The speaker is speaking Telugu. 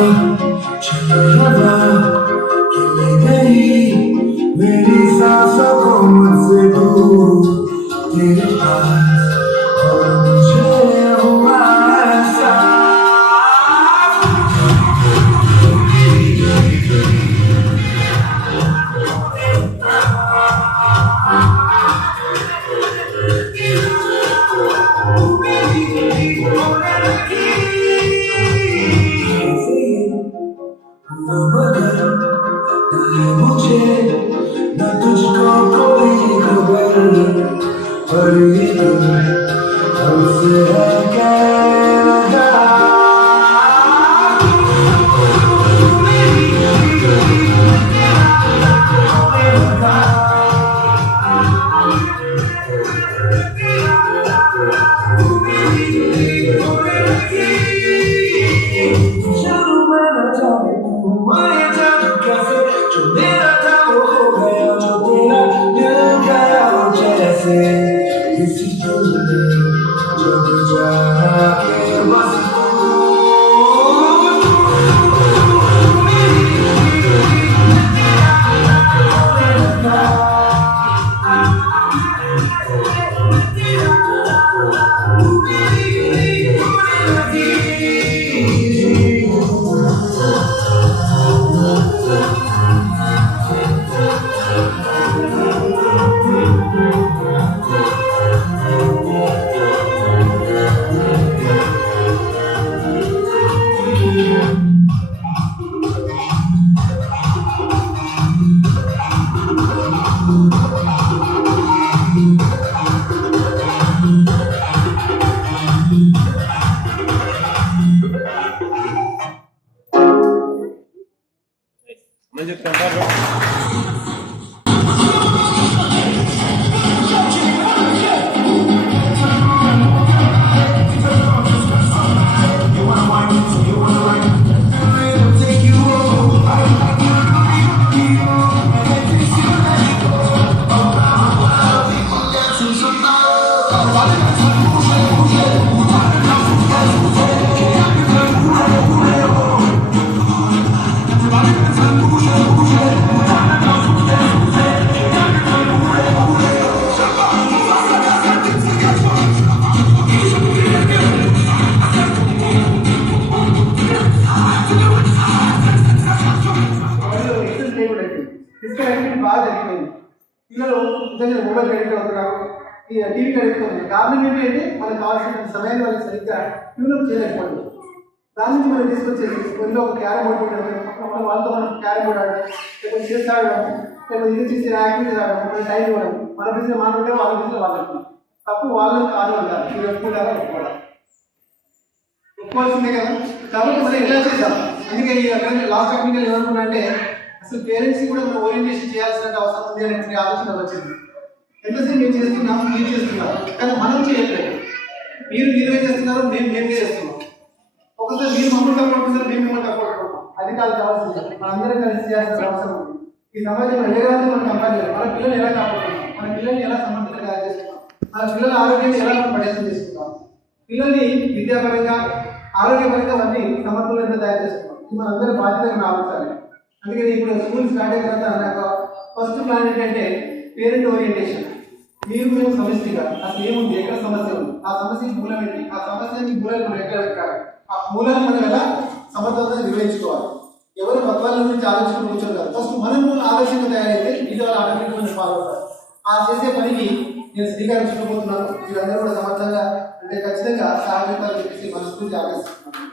चली हवा चली गई मेरी सांसों को मुझसे दूर तेरे पास और मुझे हुआ ऐसा न बदल न मुझे न तुझको कोई खबर पर ये दिल हमसे है कह रहा जो मेरा था वो हो गया जो तेरा मिल गया वो जैसे किसी दिल ने जब जाना के बस బాగా జరిగిపోయింది. పిల్లలు నిజంగా మొబైల్ గడిపి అవుతున్నారు, టీవీ గడుపుతున్నారు. కారణం ఏంటంటే మనకు కావాల్సిన సమయాన్ని వాళ్ళకి సరిగ్గా ట్యూనప్ చేయలేకపోయింది. దాని నుంచి మనం తీసుకొచ్చేసి ఇంట్లో ఒక క్యారమ్ బోర్డు పెట్టడం, వాళ్ళతో మనం క్యారమ్ బోర్డు ఆడడం, లేకపోతే చెస్ ఆడడం, లేకపోతే ఇది చేసిన యాక్టివిటీస్ ఆడడం, మన టైం ఇవ్వడం, మన బిజినెస్ మాట్లాడే వాళ్ళ బిజినెస్ వాళ్ళకి తప్పు వాళ్ళని కాదు అంటారు. మీరు ఒప్పుకుంటారా? ఒప్పుకోవాల్సిందే కదా. కాబట్టి మనం ఎలా చేద్దాం. అందుకే ఈ లాస్ట్ టెక్నికల్ ఏమనుకున్నా అంటే అసలు పేరెంట్స్కి కూడా మనం ఓరియంటేషన్ చేయాల్సిన అవసరం ఉంది అనే ఆలోచన వచ్చింది. ఎంతసేపు మేము చేస్తున్నాం, మీరు చేస్తున్నాం, కానీ మనం చేయట్లేదు. మీరే చేస్తున్నారు, మేమే చేస్తున్నాం. ఒకసారి మీరు మమ్మల్ని కాపాడుతున్నారు, మేము మిమ్మల్ని కాపాడుకుంటాం. అది కాదు కావాల్సింది. మనందరం కలిసి చేయాల్సిన అవసరం ఉంది. ఈ సమాజంలో ఎలాగైతే మనం కాపాడలేదు, మన పిల్లల్ని ఎలా కాపాడుతున్నాం, మన పిల్లల్ని ఎలా సమర్థంగా తయారు చేస్తున్నాం, మన పిల్లల ఆరోగ్యాన్ని ఎలా మనం పరిచయం చేసుకుంటాం, పిల్లల్ని విద్యాపరంగా ఆరోగ్యపరంగా అన్ని సమర్థులంగా తయారు చేస్తున్నాం. ఇది మనందరి బాధ్యతగా ఆలోచించాలి. అందుకని ఇప్పుడు స్కూల్ స్టార్ట్ అయిన తర్వాత నాకు ఫస్ట్ ప్లాన్ ఏంటంటే పేరెంట్ ఓరియంటేషన్. మీరు మేము సమస్యగా అసలు ఏముంది, ఎక్కడ సమస్య ఉంది, ఆ సమస్యకి మూలం ఏంటి, ఆ సమస్యకి మూలాలు మనం ఎక్కడ పెట్టాలి, ఆ మూలాన్ని మనం ఎలా సమర్థవంతంగా నిర్వహించుకోవాలి. ఎవరు పత్రాల గురించి ఆలోచన కూర్చోరు కదా. ఫస్ట్ మనము ఆలోచన తయారైతే ఇది వాళ్ళు ఆటోమేటిక్గా ఫాలో అవుతారు. ఆ చేసే పనికి నేను శ్రీకారం చుట్టబోతున్నాను. మీరందరూ కూడా సమర్థంగా అంటే ఖచ్చితంగా సహాయపడతారని చెప్పేసి మనస్ఫూర్తి ఆలోచిస్తున్నాను.